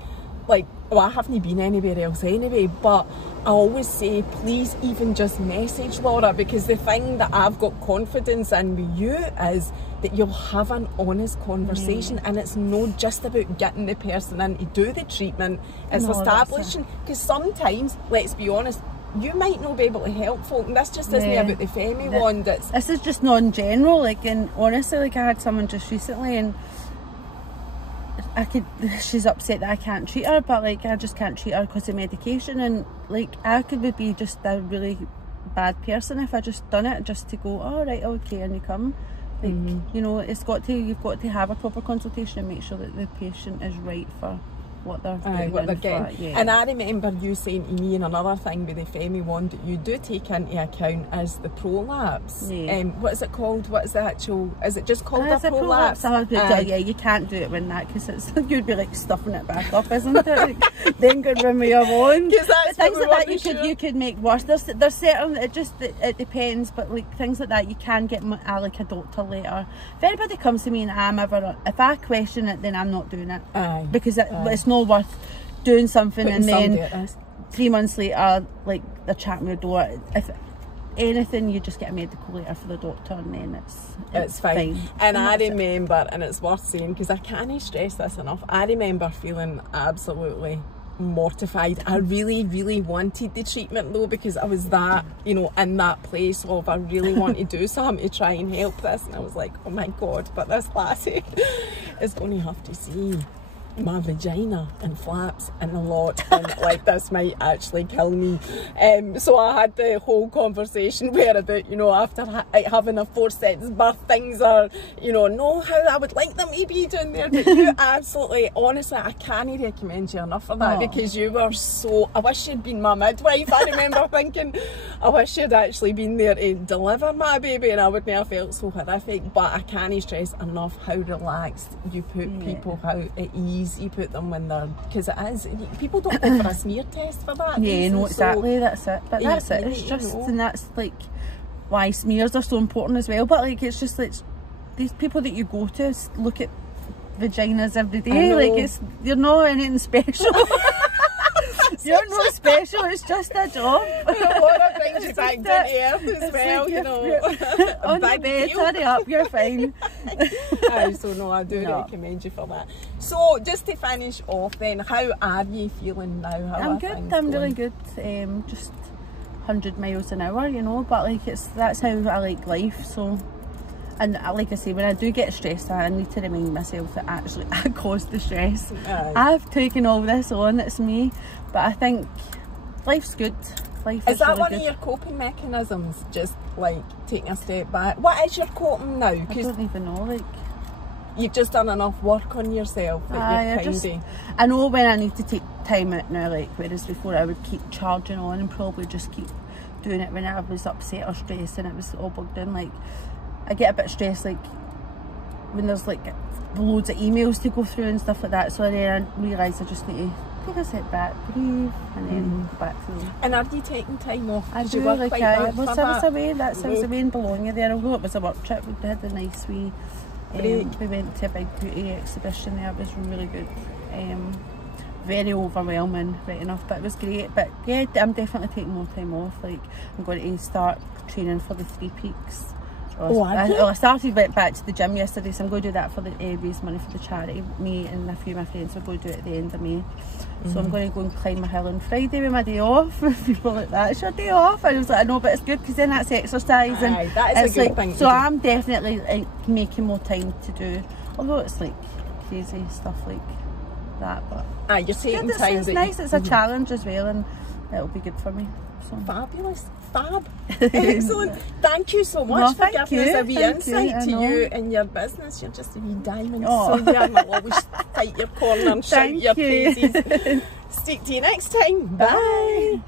like, well, I haven't been anywhere else anyway, but I always say, please even just message Laura, because the thing that I've got confidence in with you is that you'll have an honest conversation, and it's not just about getting the person in to do the treatment, it's establishing, because sometimes, let's be honest, you might not be able to help folk, and this just isn't about the Femi one. This is just non-general, like, and honestly, like, I had someone just recently, and she's upset that I can't treat her, but like, I just can't treat her because of medication, and like, I could be just a really bad person if I just done it just to go, all right, okay, and you come. Like, you know, you've got to have a proper consultation and make sure that the patient is right for what they're getting. And I remember you saying to me, and another thing with the Femi one that you do take into account is the prolapse. What is it called? What is the actual, is it just called a prolapse? Yeah, you can't do it when that, because it's, you'd be like stuffing it back up, isn't it? Like, then good when we are on. Things like that you could make worse. There's certain, it depends, but like things like that you can get like a doctor later. If anybody comes to me and if I question it, then I'm not doing it. Because it's not worth doing something and then 3 months later, like, they're chatting your door. If anything, you just get a medical letter for the doctor, and then it's fine. And I remember, and it's worth saying, because I can't stress this enough, I remember feeling absolutely mortified. I really, really wanted the treatment though, because I was that, you know, in that place of I really want to do something to try and help this, and I was like, oh my god, but this lassie is going to have to see my vagina and flaps and a lot, and like, this might actually kill me. So I had the whole conversation where about, you know, after having a forceps birth, things are, you know, not how I would like them to be down there, but you absolutely, honestly, I can't recommend you enough for that, because you were so, I wish you'd been my midwife. I remember thinking, I wish you'd actually been there to deliver my baby, and I wouldn't have felt so horrific. But I can't stress enough how relaxed you put people, how at ease you put them when they're, because it is, people don't go for a smear test for that. No, exactly, that's it. But that's it, it's just, and that's like why smears are so important as well. But like, it's just like these people that you go to look at vaginas every day, like, you're not anything special. You're not special, it's just a job. Laura brings you back down to earth as well, you know. On the bed, hurry up, you're fine. So no, I do recommend you for that. So just to finish off then, how are you feeling now? I'm good, I'm really good. Just 100 miles an hour, you know, but like, that's how I like life. So, and like I say, when I do get stressed, I need to remind myself that actually I caused the stress. I've taken all this on, it's me. But I think life's good. Life is that really one of your coping mechanisms? Just like taking a step back. What is your coping now? I don't even know. Like, you've just done enough work on yourself that I know when I need to take time out now. Like, whereas before I would keep charging on and probably just keep doing it when I was upset or stressed and it was all bugged in. Like, I get a bit stressed like when there's like loads of emails to go through and stuff like that. So then I realise I just need to take a step back, breathe, and then go back to them. And are you taking time off? I do, like, I was away. I was away in Bologna there, although it was a work trip. We had a nice wee break. We went to a big beauty exhibition there. It was really good. Very overwhelming, right enough, but it was great. But yeah, I'm definitely taking more time off. Like, I'm going to start training for the 3 Peaks. I started, went back to the gym yesterday, so I'm going to do that for the raise money for the charity. Me and a few of my friends are going to do it at the end of May. So I'm going to go and climb a hill on Friday with my day off. People like that, it's your day off. I was like, I know, but it's good because then that's exercise. And that is a good thing. So I'm definitely like making more time to do, although it's like crazy stuff like that. But you're taking time. It's nice. It's a challenge as well, and it'll be good for me. So. Fabulous. Fab. Excellent. Thank you so much for giving us a wee insight to you and your business. You're just a wee diamond. So yeah, I'll always fight your corner and shout your praises. Speak to you next time. Bye.